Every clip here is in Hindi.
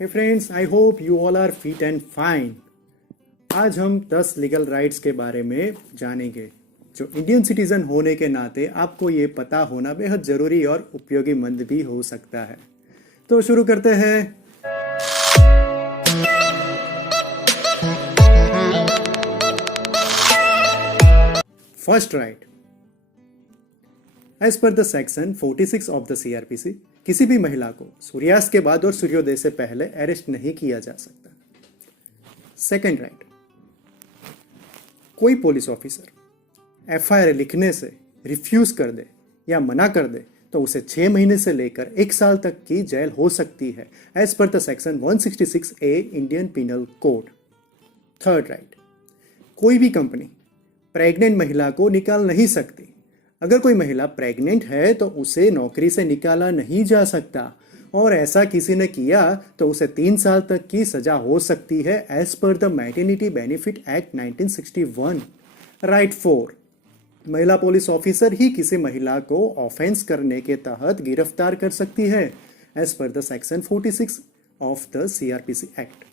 Hey friends, I hope you all are fit and fine. आज हम 10 लीगल राइट्स के बारे में जानेंगे जो इंडियन सिटीजन होने के नाते आपको ये पता होना बेहद ज़रूरी और उपयोगी मंद भी हो सकता है। तो शुरू करते हैं। First right, as per the section 46 of the CrPC, किसी भी महिला को सूर्यास्त के बाद और सूर्योदय से पहले अरेस्ट नहीं किया जा सकता। सेकंड राइट, कोई पुलिस ऑफिसर एफआईआर लिखने से रिफ्यूज कर दे या मना कर दे तो उसे 6 महीने से लेकर 1 साल तक की जेल हो सकती है, as per the section 166A Indian penal code. Third right, कोई भी कंपनी प्रेग्नेंट महिला को निकाल नहीं सकती। अगर कोई महिला प्रेग्नेंट है तो उसे नौकरी से निकाला नहीं जा सकता, और ऐसा किसी ने किया तो उसे 3 साल तक की सजा हो सकती है, as per the maternity benefit act 1961। Right 4, महिला पुलिस ऑफिसर ही किसी महिला को ऑफेंस करने के तहत गिरफ्तार कर सकती है, as per the section 46 of the CrPC act.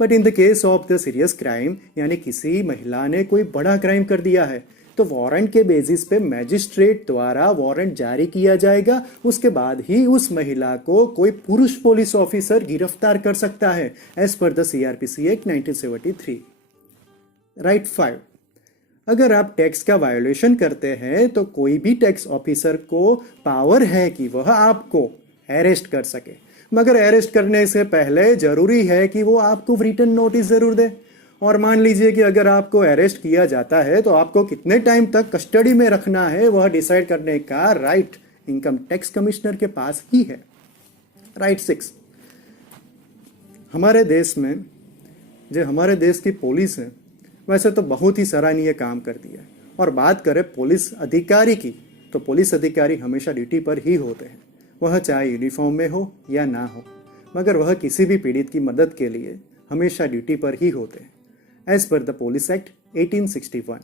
But in the case of the serious crime, यानी किसी महिला ने कोई बड़ा क्राइम कर दिया है, तो वारंट के बेसिस पे मैजिस्ट्रेट द्वारा वारंट जारी किया जाएगा। उसके बाद ही उस महिला को कोई पुरुष पुलिस ऑफिसर गिरफ्तार कर सकता है, as per the CrPC act 1973। Right 5, अगर आप टैक्स का वायोलेशन करते हैं तो कोई भी टैक्स ऑफिसर को पावर है कि वह आपको अरेस्ट कर सके, मगर अरेस्ट करने से पहले जरूरी है कि वो आपको रिटन नोटिस जरूर दे। और मान लीजिए कि अगर आपको अरेस्ट किया जाता है तो आपको कितने टाइम तक कस्टडी में रखना है वह डिसाइड करने का राइट इनकम टैक्स कमिश्नर के पास ही है। राइट 6, हमारे देश में जो हमारे देश की पुलिस है वैसे तो बहुत ही सराहनीय काम करती है, और बात करें पुलिस अधिकारी की तो पुलिस अधिकारी हमेशा ड्यूटी पर ही होते हैं, वह चाहे यूनिफॉर्म में हो या ना हो, मगर वह किसी भी पीड़ित की मदद के लिए हमेशा ड्यूटी पर ही होते हैं, as per the police act 1861।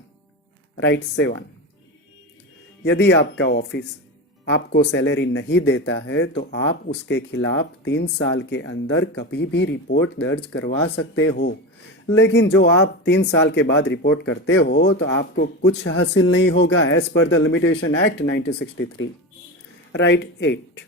Right 7, यदि आपका ऑफिस आपको सैलरी नहीं देता है तो आप उसके खिलाफ 3 साल के अंदर कभी भी रिपोर्ट दर्ज करवा सकते हो, लेकिन जो आप 3 साल के बाद रिपोर्ट करते हो तो आपको कुछ हासिल नहीं होगा, as per the limitation act 1963। Right 8,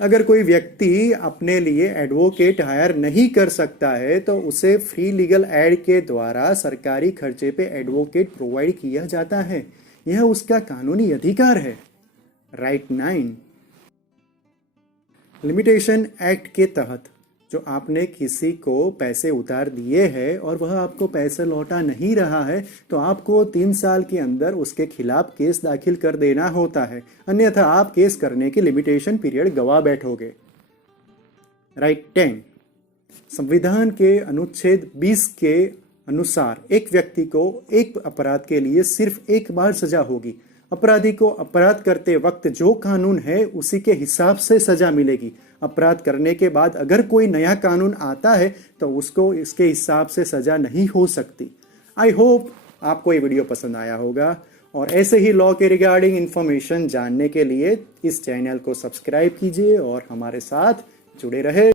अगर कोई व्यक्ति अपने लिए एडवोकेट हायर नहीं कर सकता है तो उसे फ्री लीगल एड के द्वारा सरकारी खर्चे पे एडवोकेट प्रोवाइड किया जाता है, यह उसका कानूनी अधिकार है। राइट 9, लिमिटेशन एक्ट के तहत जो आपने किसी को पैसे उधार दिए हैं और वह आपको पैसे लौटा नहीं रहा है तो आपको 3 साल के अंदर उसके खिलाफ केस दाखिल कर देना होता है, अन्यथा आप केस करने की लिमिटेशन पीरियड गवा बैठोगे। राइट 10, संविधान के अनुच्छेद 20 के अनुसार एक व्यक्ति को एक अपराध के लिए सिर्फ एक बार सजा होगी। अपराधी को अपराध करते वक्त जो कानून है उसी के हिसाब से सजा मिलेगी। अपराध करने के बाद अगर कोई नया कानून आता है तो उसको इसके हिसाब से सजा नहीं हो सकती। आई होप आपको ये वीडियो पसंद आया होगा, और ऐसे ही लॉ के रिगार्डिंग इंफॉर्मेशन जानने के लिए इस चैनल को सब्सक्राइब कीजिए और हमारे साथ जुड़े रहे।